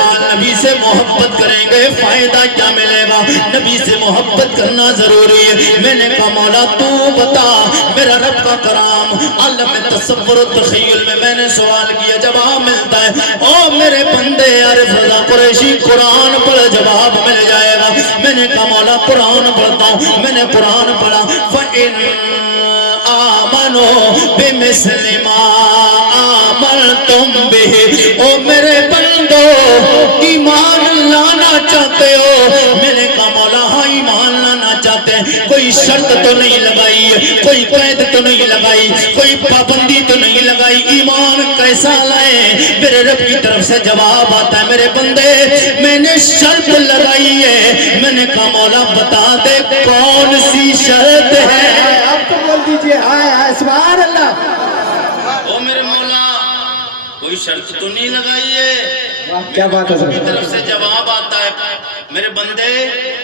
سوال نبی سے محبت کریں گے فائدہ کیا ملے گا؟ نبی سے محبت کرنا ضروری ہے۔ میں نے کہا مولا تو بتا، میرا رب کا کرام عالم تصور و تخیل میں نے سوال کیا، جواب ملتا ہے۔ او میرے بندے عارف رضا قریشی قرآن پڑھ جواب مل جائے گا۔ میں نے کہا مولا قرآن پڑھتا ہوں۔ میں نے قرآن پڑھا، فَإِنْ آمَنُوا بِمِثْلِ مَا آمَنْتُمْ بِهِ۔ او میرے بندو ایمان لانا چاہتے ہو؟ میں نے کہا مولا ہاں ایمان لانا چاہتے ہیں۔ کوئی شرط تو نہیں لگائی، کوئی قید تو نہیں لگائی، کوئی پابندی تو نہیں لگائی، ایمان کیسا لائیں؟ میرے رب کی طرف سے جواب آتا ہے، میرے بندے میں نے شرط لگائی ہے۔ میں نے کہا مولا بتا دے کون سی شرط ہے؟ آپ تو بول دیجئے ہائے ہائے سبحان اللہ۔ او میرے مولا کوئی شرط تو نہیں لگائی ہے۔ کیا بات ہے میری طرف سے جواب آتا ہے، میرے بندے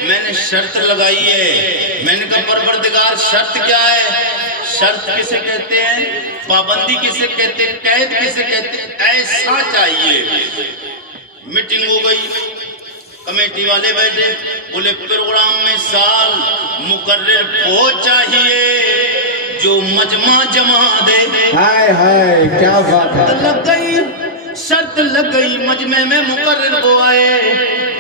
میں نے شرط لگائی ہے۔ میں نے کہا پروردگار شرط کیا ہے؟ شرط کسے کہتے ہیں؟ پابندی کسے کہتے ہیں؟ قید کسے کہتے ہیں؟ ایسا چاہیے۔ میٹنگ ہو گئی، کمیٹی والے بیٹھے، بولے پروگرام میں سال مقرر وہ چاہیے جو مجمع جمع دے۔ ہائے ہائے کیا بات ہے۔ لگ گئی شرط لگ گئی، مجمع میں مقرر وہ آئے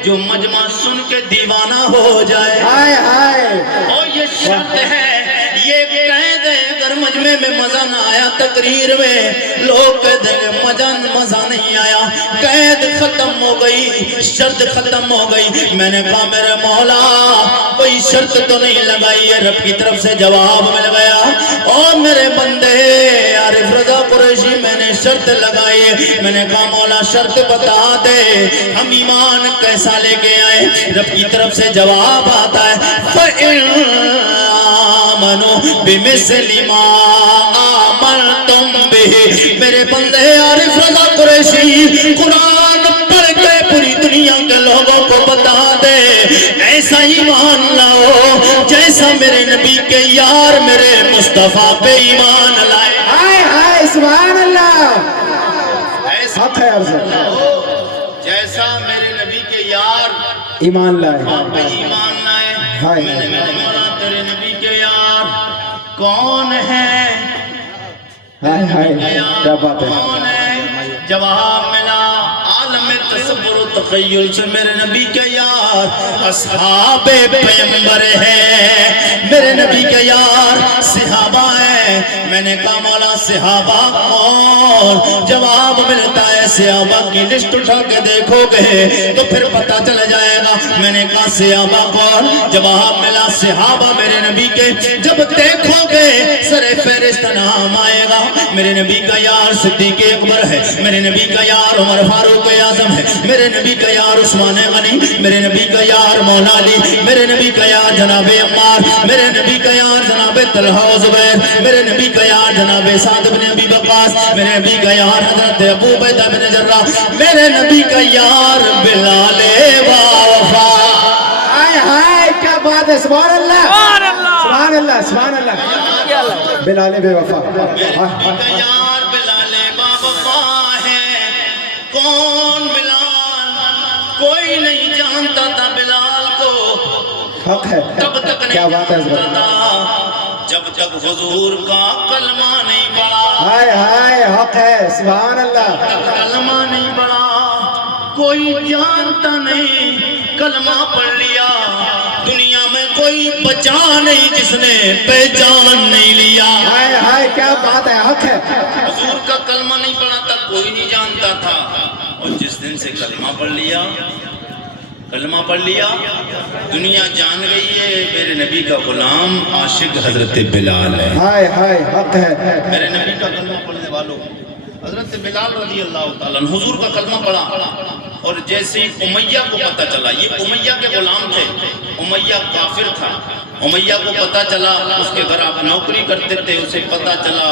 جو مجمع سن کے دیوانہ ہو جائے۔ ہائے ہائے اور یہ شرط ہے، یہ قید ہے۔ اگر مجمع میں مزہ نہ آیا، تقریر میں لوگ کہتے ہیں مزہ نہیں آیا، قید ختم ہو گئی، شرط ختم ہو گئی۔ میں نے کہا میرے مولا کوئی شرط تو نہیں لگائی ہے؟ رب کی طرف سے جواب مل گیا، او میرے بندے عارف رضا قریشی میں نے شرط لگائی ہے۔ میں نے کہا مولا شرط بتا دے، ہم ایمان کیسا لے کے آئے؟ رب کی طرف سے جواب آتا ہے، فَإِنْ آمَنُوا بِمِثْلِ مَا آمَنْتُمْ بِهِ۔ میرے بندے عارف رضا قریشی قرآن پڑھ کے پوری دنیا کے لوگوں کو بتا دے، ایسا ایمان لاؤ جیسا میرے نبی کے یار میرے مصطفیٰ پہ ایمان لائے۔ ہائے ہائے سبحان اللہ۔ حق ہے عرض جیسا میرے نبی کے یار ایمان لائے۔ پہ ایمان لائے۔ ہائے میں نے مولا تیرے نبی کے یار کون ہے؟ ہائے ہائے کیا بات ہے۔ کون ہے؟ جواب ملا، عالم تصور و تخیل سے میرے نبی کے یار اصحاب پیغمبر ہیں، میرے نبی کے یار صحابہ ہیں۔ میں نے کہا مولا صحابہ کون؟ جواب ملتا ہے صحابہ کی لسٹ اٹھا کے دیکھو گے تو پھر پتہ چل جائے گا۔ میں نے کہا صحابہ کون؟ جواب ملا صحابہ میرے نبی کے جب دیکھو گے سر فہرست نام آئے گا۔ میرے نبی کا یار صدیق اکبر ہے، میرے نبی کا یار عمر فاروق اعظم ہے، میرے نبی کا یار عثمان غنی، میرے نبی کا یار مولا علی، میرے نبی کا یار جناب عمار، میرے نبی کا یار جناب طلحہ و زبیر، میرے نبی کا یار جناب سعد بن ابی وقاص، میرے نبی کا یار حضرت ابو عبیدہ بن جراح، میرے نبی کا یار بلال وفا۔ ہائے ہائے کیا بات ہے سبحان اللہ سبحان اللہ سبحان اللہ۔ بلال بے وفا۔ میرے نبی کا یار بلال وفا ہے۔ کون بلال؟ کوئی نہیں جانتا تھا بلال کو، حق ہے تب تک کیا نہیں بات ہے جانتا حضرت۔ تھا جب تک حضور کا کلمہ نہیں پڑھا، ہائے ہائے حق ہے سبحان اللہ۔ کلمہ نہیں پڑھا کوئی جانتا نہیں، کلمہ پڑھ لیا دنیا میں کوئی بچا نہیں جس نے پہچان نہیں لیا۔ ہائے ہائے کیا بات ہے حق ہے۔ حضور کا کلمہ نہیں پڑھا تھا، کوئی نہیں جانتا تھا، اور جس دن سے کلمہ پڑھ لیا، کلمہ پڑھ لیا، دنیا جان گئی ہے میرے نبی کا غلام عاشق حضرت بلال ہے۔ ہائے ہائے حق ہے۔ میرے نبی کا کلمہ پڑھنے والوں حضرت بلال رضی اللہ تعالیٰ عنہ حضور کا کلمہ پڑھا، اور جیسے ہی امیہ کو پتہ چلا، یہ امیہ کے غلام تھے، امیہ کافر تھا، امیہ کو پتہ چلا، اس کے گھر آپ نوکری کرتے تھے، اسے پتہ چلا،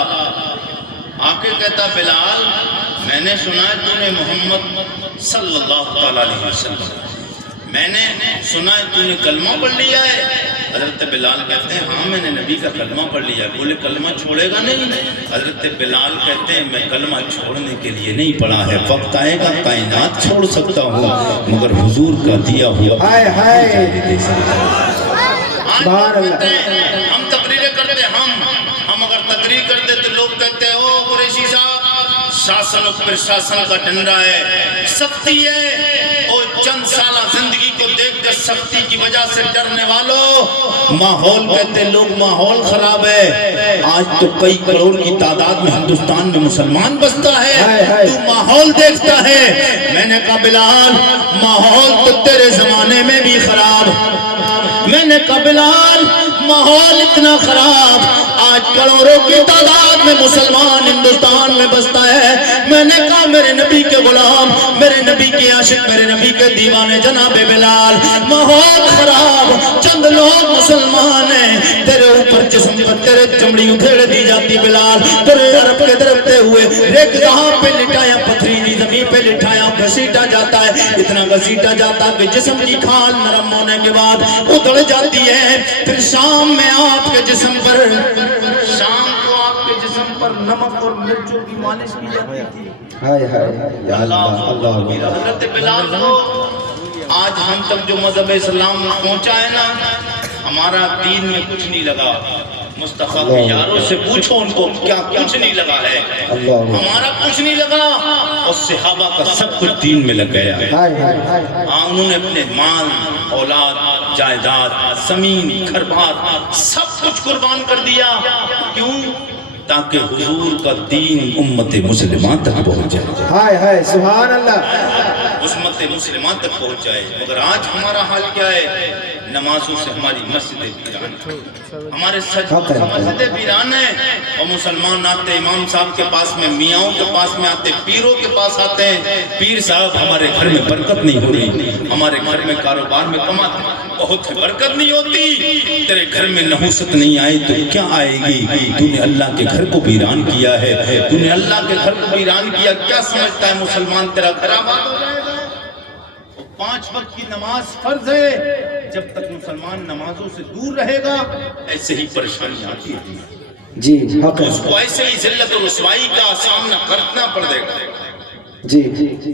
آکے کہتا بلال میں نے سنا ہے تو نے محمد صلی اللہ علیہ وسلم، میں نے سنا ہے تو نے کلمہ پڑھ لیا ہے، حضرت بلال کہتے ہیں ہاں میں نے نبی کا کلمہ پڑھ لیا. بولے کلمہ چھوڑے گا نہیں؟ حضرت بلال کہتے ہیں میں کلمہ چھوڑنے کے لیے نہیں پڑھا ہے, وقت آئے گا کائنات چھوڑ سکتا ہوں مگر حضور کا دیا ہوا. ہائے ہائے سبحان اللہ. ہم تقریریں کرتے, ہم اگر تقریر کرتے تو لوگ کہتے ہیں او قریشی صاحب شاسن پر شاسن کا ڈنڈا ہے, سختی ہے. اور چند سالہ زندگی کو دیکھ کر سختی کی وجہ سے ڈرنے والوں, ماحول کہتے لوگ ماحول خراب ہے. آج تو کئی کروڑ کی تعداد میں ہندوستان میں مسلمان بستا ہے, تو ماحول دیکھتا ہے. میں نے کہا بلال ماحول تو تیرے زمانے میں بھی خراب. میں نے کہا بلال ماحول اتنا خراب, آج کروڑوں کی تعداد میں مسلمان ہندوستان میں بستا ہے. میں نے کہا میرے نبی کے غلام, میرے نبی کے عاشق, میرے نبی کے دیوانے جناب بلال, ماحول خراب, چند لوگ مسلمان ہیں, تیرے اوپر جسم پر تیرے چمڑی ادھیڑ دی جاتی بلال, تیرے عرب کے درختے ہوئے ریک کہاں پہ لٹایا, پتھریلی زمین پہ لٹایا, گھسیٹا جاتا ہے, اتنا گھسیٹا جاتا کہ جسم کی کھال نرم ہونے کے بعد ادھڑ جاتی ہے. پھر شام میں آپ کے جسم پر, شام کو آپ کے جسم پر نمک اور مرچوں کی مالش کی جاتی تھی. ہائے ہائے یا اللہ اللہ. حضرت بلال کو آج ہم تک جو مذہب اسلام پہنچا ہے نا, ہمارا دین میں کچھ نہیں لگا. مصطفیٰ کے یاروں سے پوچھو ان کو کیا کچھ نہیں لگا ہے, ہمارا کچھ نہیں لگا, اور صحابہ کا سب کچھ دین میں لگ گیا. ہاں انہوں نے اپنے مال, اولاد, جائیداد, زمین, گھر بار سب کچھ قربان کر دیا. کیوں؟ تاکہ حضور کا دین امت مسلمان تک پہنچ جائے. ہائے ہائے سبحان اللہ. امت مسلمان تک پہنچ جائے. مگر آج ہمارا حال کیا ہے؟ نمازوں سے ہماری مسجدیں ویران ہیں, ہمارے مسجدیں ویران ہیں, اور مسلمان آتے امام صاحب کے پاس میں, میاں کے پاس میں آتے, پیروں کے پاس آتے ہیں. پیر صاحب ہمارے گھر میں برکت نہیں ہو رہی, ہمارے گھر میں کاروبار میں کماتے بہت ہے, برکت نہیں ہوتی. تیرے گھر میں نحوست نہیں آئی تو کیا آئے گی؟ تو نے اللہ کے گھر کو ویران کیا ہے, تو نے اللہ کے گھر کو ویران کیا. کیا سمجھتا ہے مسلمان تیرا گھر آباد ہو جائے گا؟ 5 وقت کی نماز فرض ہے, جب تک مسلمان نمازوں سے دور رہے گا ایسے ہی پریشانی آتی ہے جی, حق ہے اس کو, ایسے ہی ذلت و رسوائی کا سامنا کرنا پڑ دے گا. جی.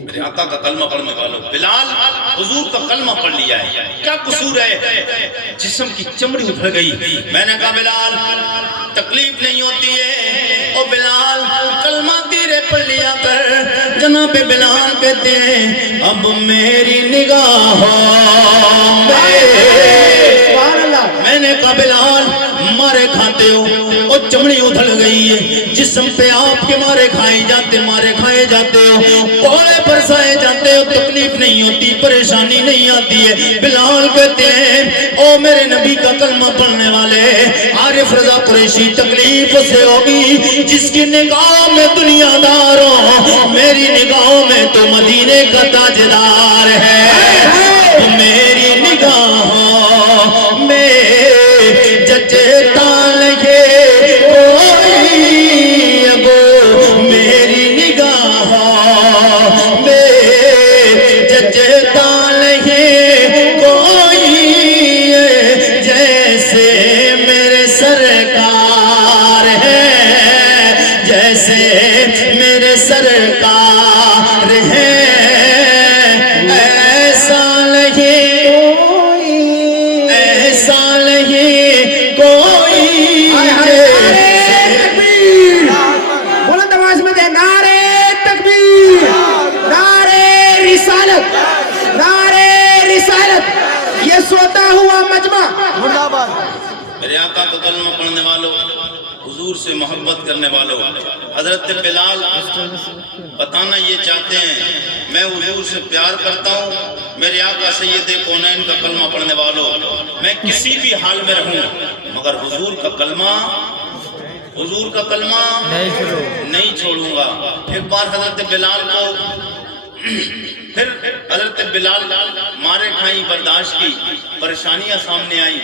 میرے آقا کا کلمہ پڑھنے والوں, بلال حضور کا کلمہ پڑھ لیا ہے, کیا قصور ہے؟ جسم کی چمڑی ادھڑ گئی. میں نے کہا بلال تکلیف نہیں ہوتی ہے, او بلال کلمہ تیرے پڑھ لیا کر. جناب بلال کہتے ہیں اب میری نگاہوں میں نے کہا بلال مارے کھاتے ہو, اور چمڑی ادھڑ گئی ہے, جسم پہ آپ کے مارے کھائے جاتے, مارے کھائے جاتے ہو, کوڑے برسائے جاتے ہو, تکلیف نہیں ہوتی, پریشانی نہیں آتی ہے. بلال کہتے ہیں او میرے نبی کا کلمہ پڑھنے والے عارف رضا قریشی, تکلیف سے ہوگی جس کی نگاہوں میں دنیا دار ہو, میری نگاہوں میں تو مدینے کا تاجدار ہے. میری نگاہوں میں جچتا لگے کوئی, اب میری نگاہوں میں جچتا لگے کوئی, جیسے میرے سرکار ہے, جیسے میرے سرکار ہے, ایسا لگے سوتا ہوا مجمع. میرے آقا کا کلمہ پڑھنے والوں, حضور سے محبت کرنے والوں, حضرت بلال بتانا یہ چاہتے ہیں میں حضور سے پیار کرتا ہوں. میرے آقا سید کونین کا کلمہ پڑھنے والوں, میں کسی بھی حال میں رہوں مگر حضور کا کلمہ نہیں چھوڑوں گا. ایک بار حضرت بلال کو, پھر حضرت بلال مارے کھائیں, برداشت کی, پریشانیاں سامنے آئیں,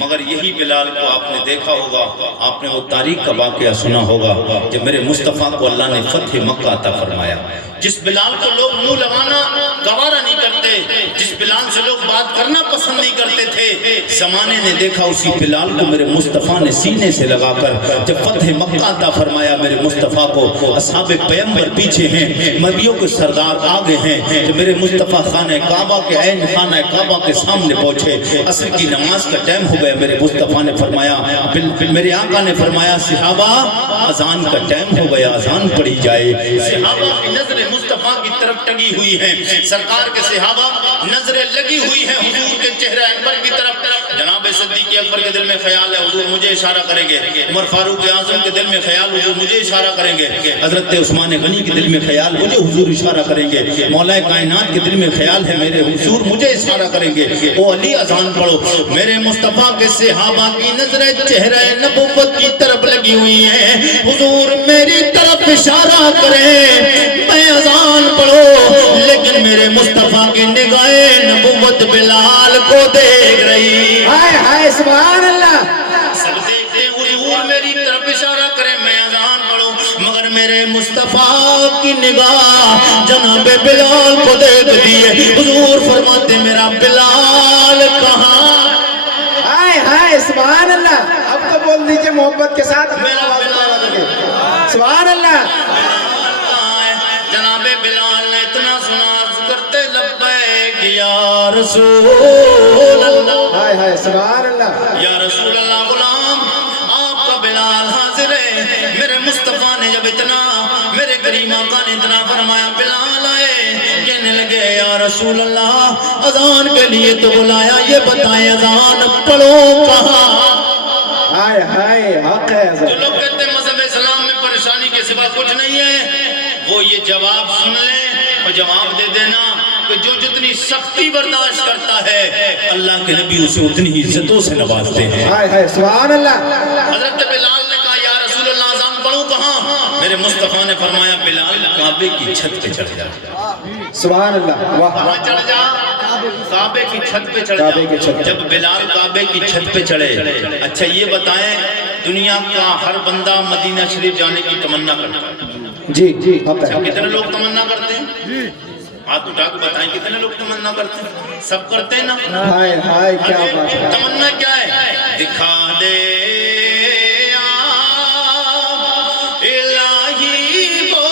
مگر یہی بلال کو آپ نے دیکھا ہوگا, آپ نے وہ تاریخ کا واقعہ سنا ہوگا کہ میرے مصطفیٰ کو اللہ نے فتح مکہ عطا فرمایا. جس بلال کو لوگ منہ لگانا گوارا نہیں کرتے, جس بلال سے لوگ بات کرنا پسند نہیں کرتے تھے, زمانے نے دیکھا اسی بلال کو میرے مصطفیٰ نے سینے سے لگا کر جب فتح مکہ عطا فرمایا میرے مصطفیٰ کو، اصحاب پیغمبر پیچھے ہیں، نبیوں کے سردار آگے ہیں، کہ میرے مصطفیٰ خانہ کعبہ کے عین خانہ کعبہ کے سامنے پہنچے، عصر کی نماز کا ٹائم ہو گیا، میرے مصطفیٰ نے فرمایا، میرے آقا نے فرمایا صحابہ اذان کا ٹائم ہو گیا، اذان پڑھی جائے۔ صحابہ کی نظریں مصطفیٰ کی طرف ٹنگی ہوئی ہیں، سرکار کے صحابہ نظریں لگی ہوئی ہیں حضور کے چہرہ انور کی طرف۔ جناب صدیق اکبر کے دل میں خیال ہے حضور مجھے اشارہ کریں گے، عمر فاروق اعظم کے دل میں خیال حضور مجھے اشارہ کریں گے، حضرت عثمان غنی کے دل میں خیال مجھے حضور اشارہ کریں گے، مولا کائنات کے دل میں خیال ہے میرے حضور مجھے اشارہ کریں گے، او علی اذان پڑھو۔ میرے مصطفیٰ کے صحابہ کی نظریں چہرہ نبوت کی طرف لگی ہوئی ہیں، حضور میری طرف اشارہ کریں میں اذان پڑھو، لیکن میرے مصطفیٰ کی نگاہیں نبوت بلال کو دیکھ رہی۔ ہائے ہائے سبحان اللہ، سب دیکھتے ہیں حضور میری طرف اشارہ کریں میں اذان پڑھوں، مگر میرے مصطفیٰ کی نگاہ جناب بلال کو دیکھ لیے۔ حضور فرماتے میرا بلال کہاں؟ ہائے ہائے سبحان اللہ۔ اب تو بول دیجئے محبت کے ساتھ میرا بلال سبحان اللہ۔ کہاں ہے؟ جناب بلال نے اتنا سنا کرتے لبیک یا رسول اللہ، ہائے ہائے سبحان اللہ، یا رسول اللہ غلام آپ کا بلال حاضر ہے۔ میرے مصطفیٰ نے جب اتنا میرے کریم آقا نے اتنا فرمایا بلال آئے، کہنے لگے یا رسول اللہ اذان کے لیے تو بلایا، یہ بتائیں اذان پڑھو کہاں؟ ہائے ہائے حق ہے جو لوگ کہتے ہیں مذہب اسلام میں پریشانی کے سوا کچھ نہیں ہے، وہ یہ جواب سن لیں اور جواب دے دینا کہ جو جتنی سختی برداشت کرتا ہے اللہ کے نبی اسے اتنی ہی عزتوں سے نوازتے ہیں۔ ہائے ہائے سبحان اللہ۔ حضرت بلال نے کہا یا رسول اللہ اذان پڑھوں کہاں؟ میرے مصطفیٰ نے فرمایا بلال کعبے کی چھت پہ چڑھ جا۔ سبحان اللہ، واہ کہاں چڑھ جا؟ کعبے کی چھت پہ چڑھ کعبے کی جا۔ چھت۔ جب بلال کعبے کی چھت پہ چڑھے، اچھا یہ بتائیں دنیا کا ہر بندہ مدینہ شریف جانے کی تمنا کرتا ہے، جی جی حق ہے۔ کتنے لوگ تمنا کرتے ہیں؟ ہاتھ اٹھا کے بتائیں کتنے لوگ تمنا کرتے ہیں؟ سب کرتے ہیں نا؟ ہائے ہائے کیا بات ہے۔ تمنا کیا ہے؟ دکھا دے الہی وہ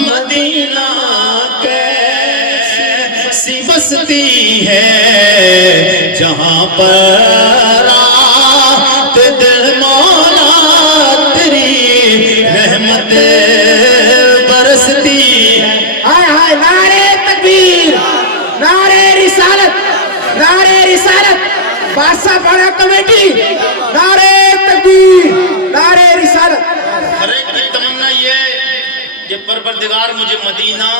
مدینہ کیسی بستی ہے جہاں پر آت دل مولا تیری رحمت برستی ہے۔ ہائے ہائے نعرے تکبیر، نعرے رسالت، نعرے رسالت، بادشاہ پڑھا کمیٹی، نعرے تکبیر، نعرے رسالت۔ ہر ایک کی تمنا یہ کہ پروردگار مجھے مدینہ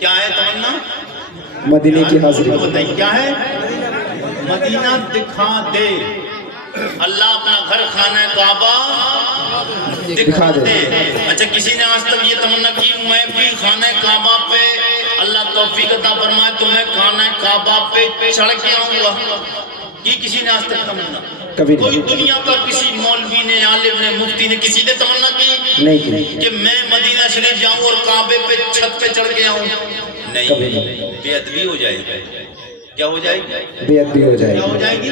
کیا ہے تمنا؟ مدینے کی حاضری۔ بتائیں کیا ہے؟ مدینہ دکھا دے۔ اللہ اپنا گھر خانہ کعبہ دکھا دے۔ اچھا کسی نے آج تک یہ تمنا کی میں بھی خانہ کعبہ پہ اللہ توفیق عطا فرمائے تو میں خانہ کعبہ پہ چڑھ کے آؤں گا؟ یہ کسی نے آج تک تمنا؟ کبھی کوئی نہیں، دنیا کا کسی مولوی نے عالم نے مفتی نے کسی نے تمنا کی نہیں کی۔ کہ میں مدینہ شریف جاؤں اور کعبے پہ چھت پہ چڑھ کے آؤں؟ کبھی نہیں، بے ادبی ہو جائے گی۔ کیا ہو جائے گی؟ بے ادبی ہو جائے کیا ہو گی۔ جائے گی؟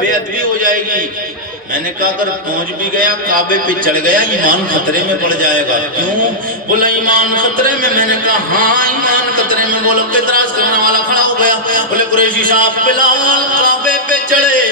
بے ادبی ہو جائے گی۔ میں نے کہا اگر پہنچ بھی گیا کعبے پہ چڑھ گیا ایمان خطرے میں پڑ جائے گا۔ کیوں؟ بولا ایمان خطرے میں۔ میں نے کہا ہاں ایمان خطرے میں۔ بولا اعتراض کرنے والا کھڑا ہو گیا، بولے قریشی صاحب بلال کعبے پہ چڑھے،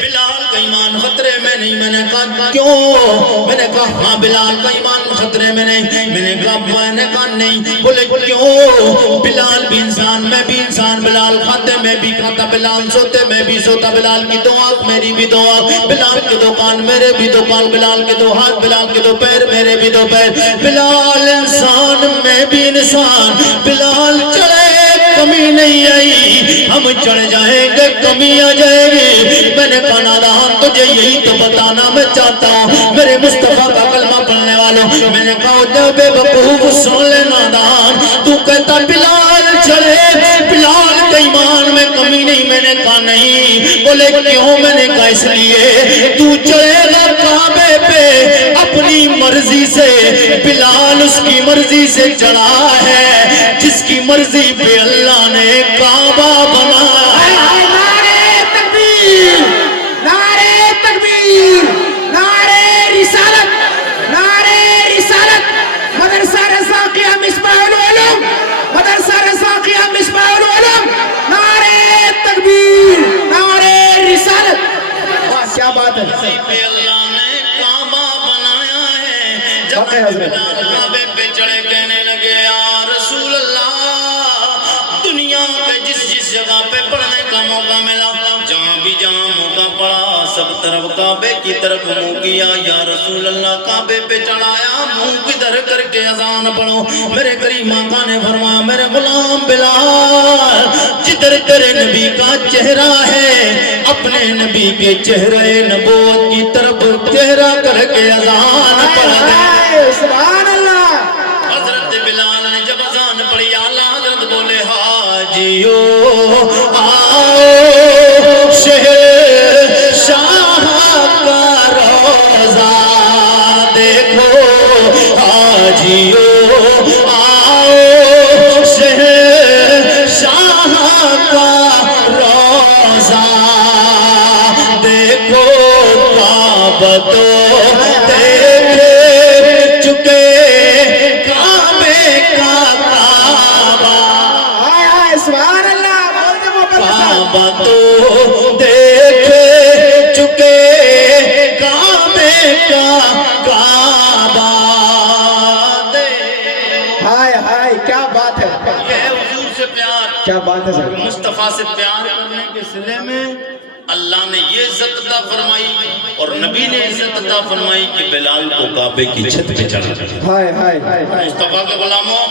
بلال کا ایمان خطرے میں نہیں۔ میں نے کہا کیوں؟ میں نے کہا ہاں بلال کا ایمان خطرے میں نہیں۔ میں نے کہا نہیں۔ بولے کیوں؟ بلال بھی انسان میں بھی انسان، بلال کھاتے میں بھی کھاتا، بلال سوتے میں بھی سوتا، بلال کی دو آنکھ میری بھی دو آنکھ، بلال کے دو کان میرے بھی دو کان، بلال کے دو ہاتھ بلال کے دو پیر میرے بھی دو پیر، بلال انسان میں بھی انسان، بلال چڑھے کمی نہیں آئی، ہم چڑھ جائیں گے کمی آ جائے گی۔ میں نے کہا نادان تجھے یہی تو بتانا میں چاہتا ہوں میرے مصطفیٰ کا کلمہ پڑھنے والوں۔ میں نے کہا بے وقوف سن لے نادان، تو کہتا بلال چڑھے، بلال کے ایمان میں کمی نہیں۔ میں نے کہا نہیں۔ بولے کیوں؟ میں نے کہا اس لیے تو چڑھے گا کعبے پہ اپنی مرضی سے، بلال اس کی مرضی سے چڑھا ہے جس کی مرضی پہ اللہ نے کعبہ بنایا ہے۔ کا موقع ملا، جہاں بھی جہاں موقع پڑا سب طرف کعبے کی طرف منہ کیا، یا رسول اللہ کعبے پہ چڑھایا، منہ کدھر کر کے اذان پڑھو۔ میرے کریم آقا نے فرمایا میرے غلام بلال جدھر تیرے نبی کا چہرہ ہے اپنے نبی کے چہرے نبوت کی طرف چہرہ کر کے اذان پڑھ دے۔ سبحان اللہ۔ حضرت بلال نے جب اذان پڑھی اعلیٰ حضرت بولے حاجیو آؤ شہر شاہ کا روزہ دیکھو، حاجیو آؤ شہر شاہ کا روزہ دیکھو، کعبہ تو دیکھے چکے کعبے کا کعبہ، سبحان اللہ۔ کعبہ تو دیکھے چکے کعبے کا کعبہ ہائے ہائے کیا بات ہے، یہ حضور سے پیار، کیا بات ہے سر۔ مصطفیٰ سے پیار کرنے کے صلے میں اللہ نے یہ عزت عطا فرمائی اور نبی نے عزت عطا فرمائی کہ بلال کو کعبے کی چھت پہ چڑھا۔ ہائے ہائے ہائے۔ مصطفیٰ کے غلاموں،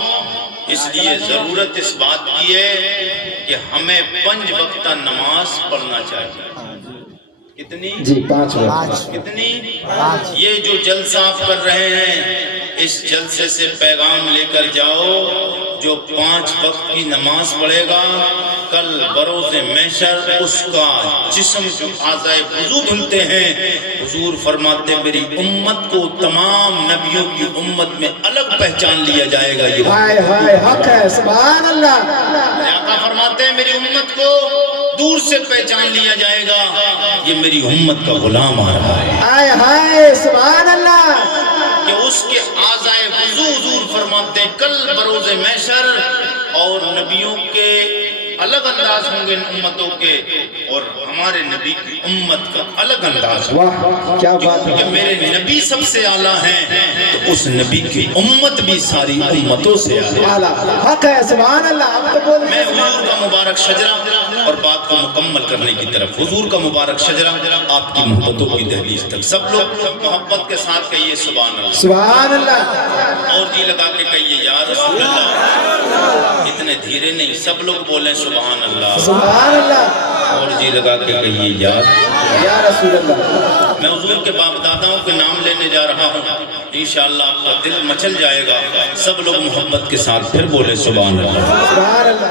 اس لیے ضرورت اس بات کی ہے کہ ہمیں 5 وقت نماز پڑھنا چاہیے۔ کتنی؟ جی 5 وقت۔ کتنی؟ یہ جو جلسہ آپ کر رہے ہیں اس جلسے سے پیغام لے کر جاؤ، جو 5 وقت کی نماز پڑھے گا کل بروز محشر اس کا جسم جو اعضائے وضو دھلتے ہیں، حضور فرماتے میری امت کو تمام نبیوں کی امت میں الگ پہچان لیا جائے گا۔ یہ ہائے ہائے حق ہے، سبحان اللہ۔ آقا فرماتے ہیں میری امت کو دور سے پہچان لیا جائے گا، یہ میری امت کا غلام آ رہا ہے۔ ہائے ہائے سبحان اللہ۔ کہ اس کے اعضائے وضو حضور فرماتے ہیں کل بروز محشر اور نبیوں کے الگ انداز ہوں گے امتوں کے اور ہمارے نبی کی امت کا الگ انداز ہوگا۔ واہ کیا بات ہے۔ کہ میرے نبی سب سے اعلیٰ ہیں تو اس نبی کی امت بھی ساری امتوں سے اعلیٰ۔ اعلیٰ حق ہے، سبحان اللہ۔ آپ تو بول میں حضور کا مبارک شجرہ اور بات کو مکمل کرنے کی طرف، حضور کا مبارک شجرہ آپ کی محبتوں کی دہلیز تک سب لوگ محبت کے ساتھ کہیے سبحان اللہ، سبحان اللہ۔ اور جی لگا کے کہیے یا رسول اللہ، اتنے دھیرے نہیں، سب لوگ بولیں سبحان اللہ، سبحان اللہ۔ اور جی لگا کے کہیے یا رسول اللہ۔ میں حضور کے باپ داداؤں کے نام لینے جا رہا ہوں، انشاءاللہ آپ کا دل مچل جائے گا، سب لوگ محبت کے ساتھ پھر بولے سبحان اللہ۔ سبحان اللہ۔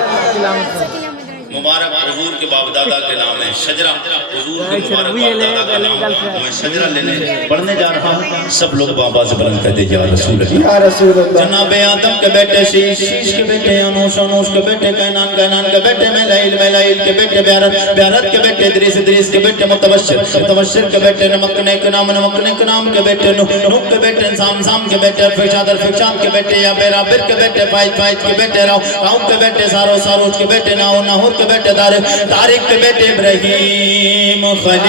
مبارک حضور کے باپ دادا کے نام ہے شجرہ، حضور کے مبارک باپ دادا کا نام میں شجرہ لینے پڑھنے جا رہا ہوں، سب لوگ آواز بلند کر دے یا رسول اللہ۔ یا رسول اللہ۔ جناب آدم کے بیٹے شیش، شیش کے بیٹے انوش، انوش کے بیٹے کینان، کینان کے بیٹے میلائیل، میلائیل کے بیٹے بیارت، بیارت کے بیٹے ادریس، ادریس کے بیٹے متبشر، متبشر کے بیٹے نمکنے کے نام، نمکنے کے نام کے بیٹے نوح، نوح کے بیٹے انسام، انسام کے بیٹے ارفشاد، ارفشاد کے بیٹے یابر، یابر کے بیٹے فائد، فائد کے بیٹے راؤ، راؤ کے بیٹے سارو، ساروج کے بیٹے ناؤ، ناہور کے بیٹے دارق، طارق کے بیٹے ابراہیم خلیل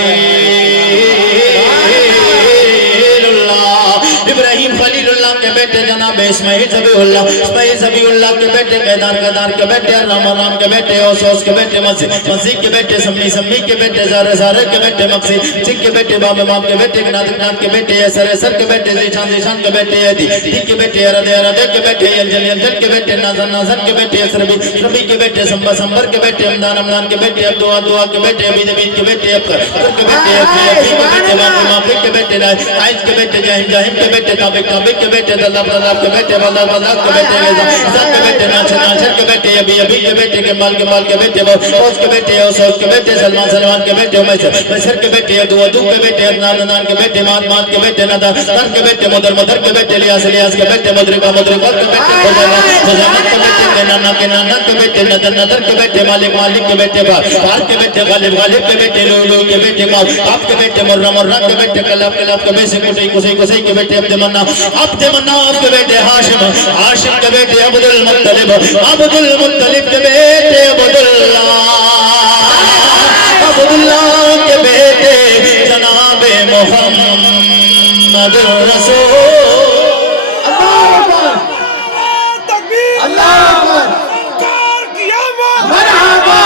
اللہ، ابراہیم خلیل اللہ کے بیٹے جناب اسماعیل ذبیح اللہ، اسماعیل ذبیح اللہ کے بیٹے قیدار، قیدار کے بیٹے ارام، ارام کے بیٹے اوس، اوس کے بیٹے مسیح، مسیح کے بیٹے سمی، سمی کے بیٹے زارے، زارے کے بیٹے مقصی، سکھ کے بیٹے باب، باب کے بیٹے گناد، گناد کے بیٹے ایسر، ایسر کے بیٹے زیشان، زیشان کے بیٹے ایدی، دی کے بیٹے ارد، ارد کے بیٹے یلجل، یلجل کے بیٹے نازن، نازن کے بیٹے اسربی، اسربی کے بیٹے سمبر، سمبر کے بیٹے امدان، امدان کے بیٹے عبدوا، دعا کے بیٹے عبید، عبید کے بیٹے ابکر، ابکر کے بیٹے ابی، ابی کے بیٹے واقع، واقع کے بیٹے عائز کے بیٹے جاہم، جاہم کے بیٹے تابق، تابق کے بیٹے دلاب، دلاب کے بیٹے بلدار، بلدار کے بیٹے غزا، غزا کے بیٹے ناچر، ناچر کے بیٹے ابی، ابی کے بیٹے کمال، کمال کے بیٹے اوس کے بیٹے اوس، اوس کے بیٹے سلمان، سلمان کے بیٹے میسر، میسر کے بیٹے ادو، ادو کے بیٹے عدنان، عدنان کے بیٹے مات، مات کے بیٹے ندر، ندر کے بیٹے مدر، مدر کے بیٹے لیاس، لیاس کے بیٹے مدرکہ، مدرکہ کے بیٹے خزانہ، خزانہ کے بیٹے کنانا، کنانا کے بیٹے ندر، ندر کے بیٹے مالک، مالک کے بیٹے بار، بار کے بیٹے غالب، غالب کے بیٹے لولو کے بیٹے ماؤ، آپ کے بیٹے مرہ، مرہ کے بیٹے کلاب، کلاب کے بیٹے کسی، کسی، کسی کے بیٹے عبد منہ، عبد منہ کے بیٹے ہاشم، ہاشم کے بیٹے عبد المطلب، عبد المطلب کے بیٹے عبد اللہ، عبد اللہ کے بیٹے جناب محمد رسول اللہ اکبر، اللہ اکبر، مرحبا،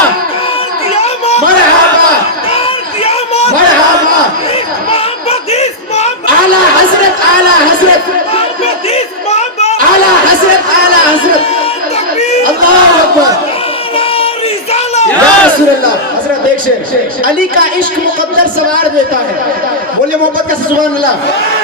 علی کا عشق مقدر سوار دیتا ہے. بولے محبت کا سبحان اللہ.